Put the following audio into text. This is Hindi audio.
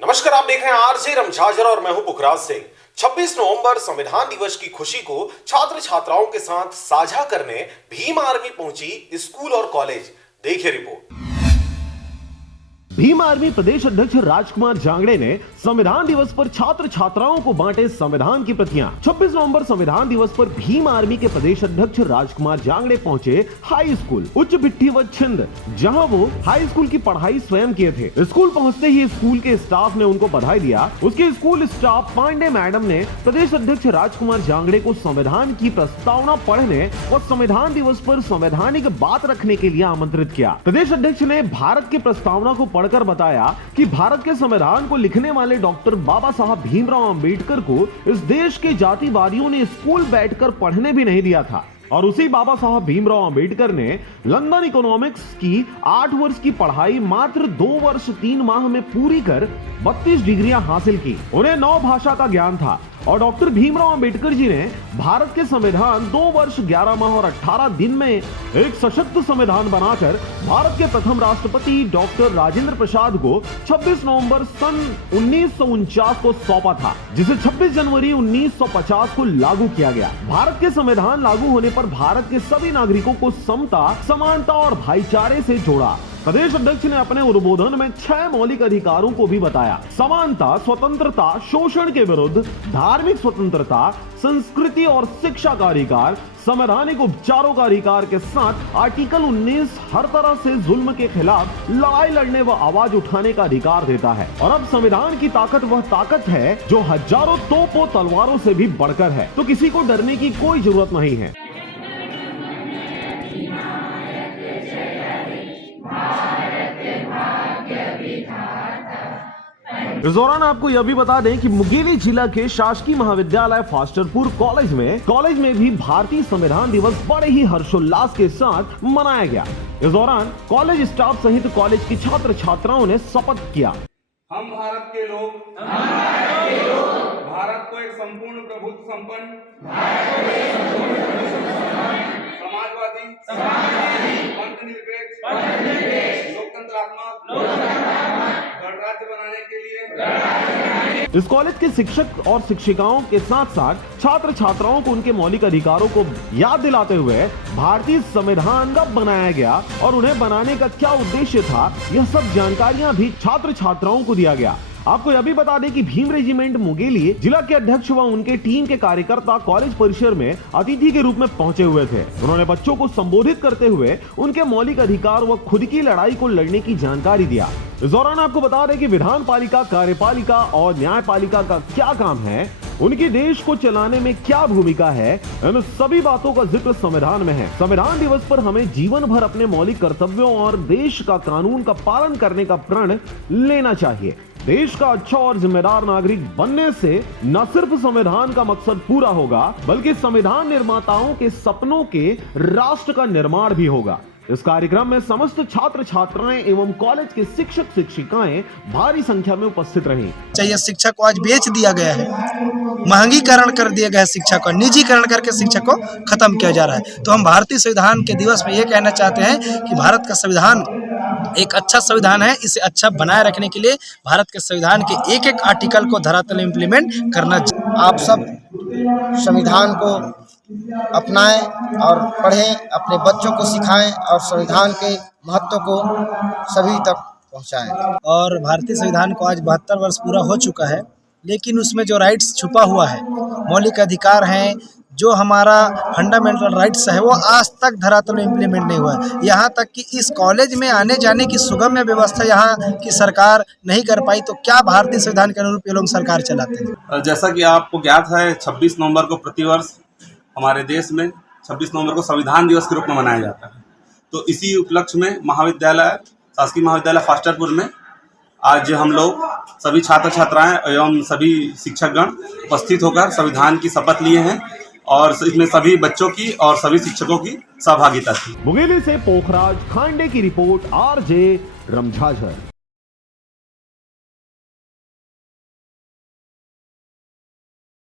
नमस्कार, आप देख रहे हैं आरजे रमझाझर और मैं हूं पुखराज सिंह। 26 नवंबर संविधान दिवस की खुशी को छात्र छात्राओं के साथ साझा करने भीम आर्मी पहुंची स्कूल और कॉलेज। देखिए रिपोर्ट। भीम आर्मी प्रदेश अध्यक्ष राजकुमार जांगड़े ने संविधान दिवस पर छात्र छात्राओं को बांटे संविधान की प्रतियां। 26 नवंबर संविधान दिवस पर भीम आर्मी के प्रदेश अध्यक्ष राजकुमार जांगड़े पहुंचे हाई स्कूल उच्च बिट्ठी व छिंद, जहां वो हाई स्कूल की पढ़ाई स्वयं किए थे। स्कूल पहुंचते ही स्कूल के स्टाफ ने उनको बधाई दिया। उसके स्कूल स्टाफ पांडे मैडम ने प्रदेश अध्यक्ष राजकुमार जांगड़े को संविधान की प्रस्तावना पढ़ने और संविधान दिवस पर संवैधानिक बात रखने के लिए आमंत्रित किया। प्रदेश अध्यक्ष ने भारत की प्रस्तावना को पढ़कर बताया कि भारत के संविधान को लिखने वाले डॉक्टर बाबा साहब भीमराव अंबेडकर को इस देश के जातिवादियों ने स्कूल बैठकर पढ़ने भी नहीं दिया था और उसी बाबा साहब भीमराव अंबेडकर ने लंदन इकोनॉमिक्स की 8 वर्ष की पढ़ाई मात्र 2 वर्ष 3 माह में पूरी कर 32 डिग्रियां हासिल की। उन्हें 9 भाषा का ज्ञान था और डॉक्टर भीमराव अंबेडकर जी ने भारत के संविधान 2 वर्ष 11 माह और 18 दिन में एक सशक्त संविधान बनाकर भारत के प्रथम राष्ट्रपति डॉक्टर राजेंद्र प्रसाद को 26 नवंबर सन 1949 को सौंपा था, जिसे 26 जनवरी 1950 को लागू किया गया। भारत के संविधान लागू होने पर भारत के सभी नागरिकों को समता, समानता और भाईचारे से जोड़ा। प्रदेश अध्यक्ष ने अपने उद्बोधन में 6 मौलिक अधिकारों को भी बताया। समानता, स्वतंत्रता, शोषण के विरुद्ध, धार्मिक स्वतंत्रता, संस्कृति और शिक्षा का अधिकार, संवैधानिक उपचारों का अधिकार के साथ आर्टिकल 19 हर तरह से जुल्म के खिलाफ लड़ाई लड़ने व आवाज उठाने का अधिकार देता है। और अब संविधान की ताकत वह ताकत है जो हजारों तोपों तलवारों से भी बढ़कर है, तो किसी को डरने की कोई जरूरत नहीं है। इस दौरान आपको यह भी बता दें कि मुंगेली जिला के शासकीय महाविद्यालय फास्टरपुर कॉलेज में भी भारतीय संविधान दिवस बड़े ही हर्षोल्लास के साथ मनाया गया। इस दौरान कॉलेज स्टाफ सहित कॉलेज की छात्र छात्राओं ने शपथ किया। हम भारत के लोग भारत को एक संपूर्ण प्रभुत्व संपन्न समाजवादी धर्मनिरपेक्ष लोकतंत्रात्मक गणराज्य बनाने के लिए इस कॉलेज के शिक्षक और शिक्षिकाओं के साथ साथ छात्र छात्राओं को उनके मौलिक अधिकारों को याद दिलाते हुए भारतीय संविधान कब बनाया गया और उन्हें बनाने का क्या उद्देश्य था, यह सब जानकारियां भी छात्र छात्राओं को दिया गया। आपको यह भी बता दें कि भीम रेजिमेंट मुंगेली जिला के अध्यक्ष व उनके टीम के कार्यकर्ता कॉलेज परिसर में अतिथि के रूप में पहुंचे हुए थे। उन्होंने बच्चों को संबोधित करते हुए उनके मौलिक अधिकार व खुद की लड़ाई को लड़ने की जानकारी दिया। इस दौरान आपको बता दें कि विधान पालिका, कार्यपालिका और न्यायपालिका का क्या काम है, उनकी देश को चलाने में क्या भूमिका है, इन सभी बातों का जिक्र संविधान में है। संविधान दिवस पर हमें जीवन भर अपने मौलिक कर्तव्यों और देश का कानून का पालन करने का प्रण लेना चाहिए। देश का अच्छा और जिम्मेदार नागरिक बनने से न सिर्फ संविधान का मकसद पूरा होगा, बल्कि संविधान निर्माताओं के सपनों के राष्ट्र का निर्माण भी होगा। इस कार्यक्रम में समस्त छात्र छात्राएं एवं कॉलेज के शिक्षक शिक्षिकाएं भारी संख्या में उपस्थित रहीं। चाहिए शिक्षा को आज बेच दिया गया है, महंगीकरण कर दिया गया है, शिक्षा को निजीकरण करके शिक्षा को खत्म किया जा रहा है। तो हम भारतीय संविधान के दिवस में ये कहना चाहते हैं कि भारत का संविधान एक अच्छा संविधान है। इसे अच्छा बनाए रखने के लिए भारत के संविधान के एक एक आर्टिकल को धरातल में इम्प्लीमेंट करना चाहिए। आप सब संविधान को अपनाएं और पढ़ें, अपने बच्चों को सिखाएं और संविधान के महत्व को सभी तक पहुंचाएं। और भारतीय संविधान को आज 72 वर्ष पूरा हो चुका है, लेकिन उसमें जो राइट्स छुपा हुआ है, मौलिक अधिकार हैं, जो हमारा फंडामेंटल राइट्स है, वो आज तक धरातल में इम्प्लीमेंट नहीं हुआ है। यहाँ तक कि इस कॉलेज में आने जाने की सुगम्य व्यवस्था यहाँ की सरकार नहीं कर पाई, तो क्या भारतीय संविधान के अनुरूप ये लोग सरकार चलाते हैं। जैसा कि आपको ज्ञात है, 26 नवंबर को प्रतिवर्ष हमारे देश में 26 नवंबर को संविधान दिवस के रूप में मनाया जाता है। तो इसी उपलक्ष्य में महाविद्यालय, शासकीय महाविद्यालय फास्टरपुर में आज हम लोग सभी छात्र छात्राएं एवं सभी शिक्षकगण उपस्थित होकर संविधान की शपथ लिए हैं और इसमें सभी बच्चों की और सभी शिक्षकों की सहभागिता थी। मुंगेली से पोखराज खांडे की रिपोर्ट, आरजे रमझाझर।